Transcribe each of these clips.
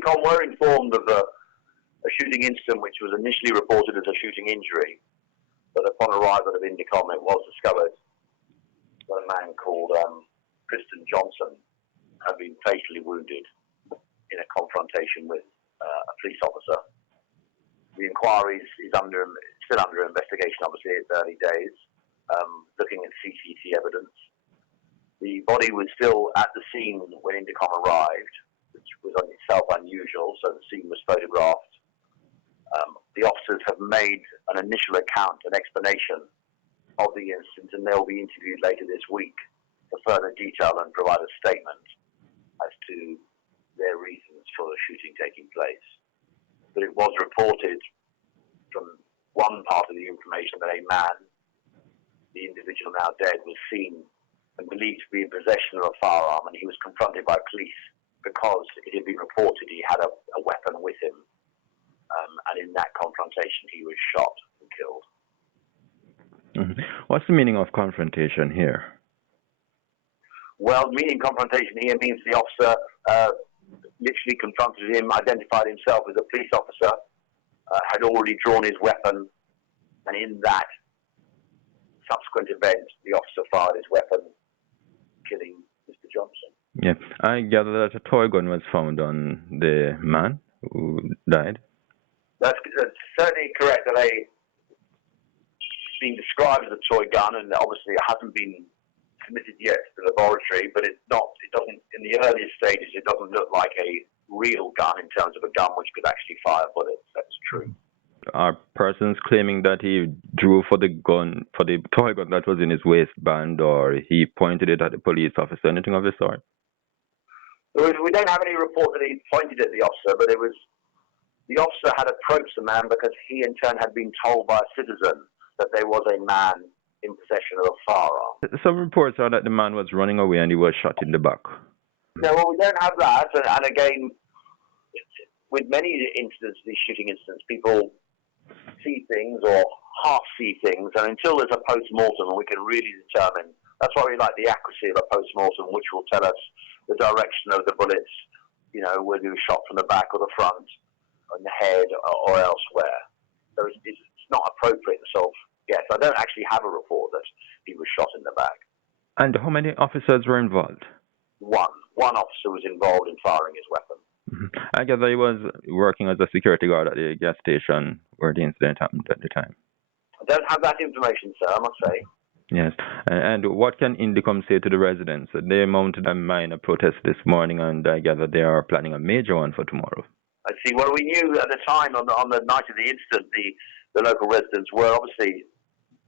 INDECOM were informed of a shooting incident which was initially reported as a shooting injury, but upon arrival of INDECOM it was discovered that a man called Princeton Johnson had been fatally wounded in a confrontation with a police officer. The inquiry is still under investigation, obviously, it's early days, looking at CCTV evidence. The body was still at the scene when INDECOM arrived, which was on itself unusual, so the scene was photographed. The officers have made an initial account, an explanation of the incident, and they'll be interviewed later this week for further detail and provide a statement as to their reasons for the shooting taking place. But it was reported from one part of the information that a man, the individual now dead, was seen and believed to be in possession of a firearm, and he was confronted by police because it had been reported he had a weapon with him. And in that confrontation, he was shot and killed. Mm-hmm. What's the meaning of confrontation here? Well, meaning confrontation here means the officer literally confronted him, identified himself as a police officer, had already drawn his weapon, and in that subsequent event, the officer fired his weapon, killing Mr. Johnson. Yeah, I gather that a toy gun was found on the man who died. That's certainly correct. That it's been described as a toy gun, and obviously it hasn't been submitted yet to the laboratory. But it's not. It doesn't. In the earliest stages, it doesn't look like a real gun in terms of a gun which could actually fire bullets. That's true. Are persons claiming that he drew for the gun, for the toy gun that was in his waistband, or he pointed it at the police officer, anything of the sort? We don't have any report that he pointed at the officer, but it was the officer had approached the man because he in turn had been told by a citizen that there was a man in possession of a firearm. Some reports are that the man was running away and he was shot in the back. No, well, we don't have that. And again, with many incidents, these shooting incidents, people see things or half see things, and until there's a post-mortem, we can really determine. That's why we like the accuracy of a post-mortem, which will tell us the direction of the bullets, you know, whether he was shot from the back or the front, in the head or elsewhere. So it's not appropriate to sort of guess. I don't actually have a report that he was shot in the back. And how many officers were involved? One officer was involved in firing his weapon. Mm-hmm. I gather he was working as a security guard at the gas station where the incident happened at the time. I don't have that information, sir, I must say. Yes. And what can INDECOM say to the residents? They mounted a minor protest this morning, and I gather they are planning a major one for tomorrow. I see. Well, we knew at the time, on the night of the incident, the local residents were obviously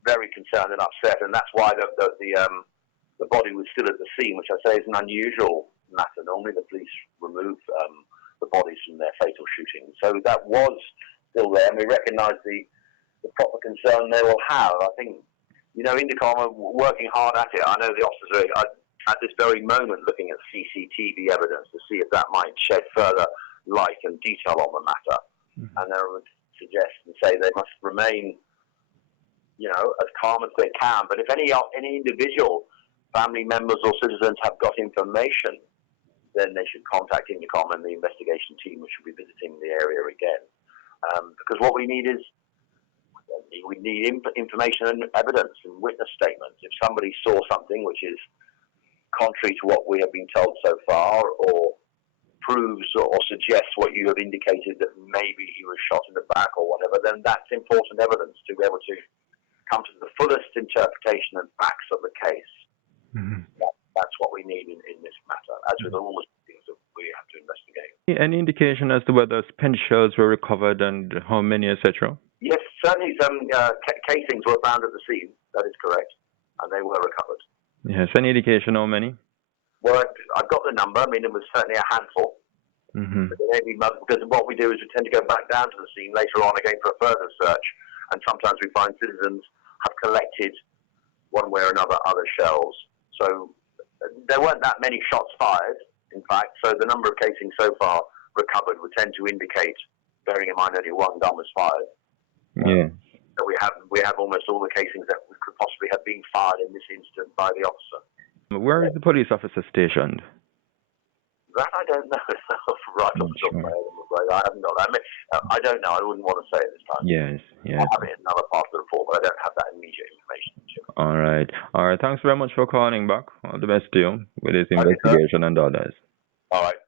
very concerned and upset, and that's why the body was still at the scene, which I say is an unusual matter. Normally the police remove the bodies from their fatal shooting. So that was still there, and we recognise the proper concern they will have. I think, you know, INDECOM are working hard at it. I know the officers are at this very moment looking at CCTV evidence to see if that might shed further light and detail on the matter. Mm-hmm. And I would suggest and say they must remain, you know, as calm as they can. But if any individual family members or citizens have got information, then they should contact INDECOM and the investigation team, which will be visiting the area again. Because what we need is information and evidence and witness statements. If somebody saw something which is contrary to what we have been told so far, or proves or suggests what you have indicated, that maybe he was shot in the back or whatever, then that's important evidence to be able to come to the fullest interpretation and facts of the case. Mm-hmm. That's what we need in this matter, as with all the things that we have to investigate. Any indication as to whether spent shells were recovered and how many, etc.? Yes, certainly some casings were found at the scene. That is correct, and they were recovered. Yes, any indication how many? Well, I've got the number. I mean, it was certainly a handful. Mm-hmm. Because what we do is we tend to go back down to the scene later on again for a further search, and sometimes we find citizens have collected one way or another other shells. So there weren't that many shots fired, in fact, so the number of casings so far recovered would tend to indicate, bearing in mind only one gun was fired. Yeah. So we have almost all the casings that could possibly have been fired in this incident by the officer. Where is the police officer stationed? That I don't know right off the top of my head, I'm afraid. I haven't got that. I mean, I don't know. I wouldn't want to say it this time. Yes, yes. I have it in another part of the report, but I don't have that immediate information. All right. All right. Thanks very much for calling back. All the best to you with this Okay, investigation and others. all right.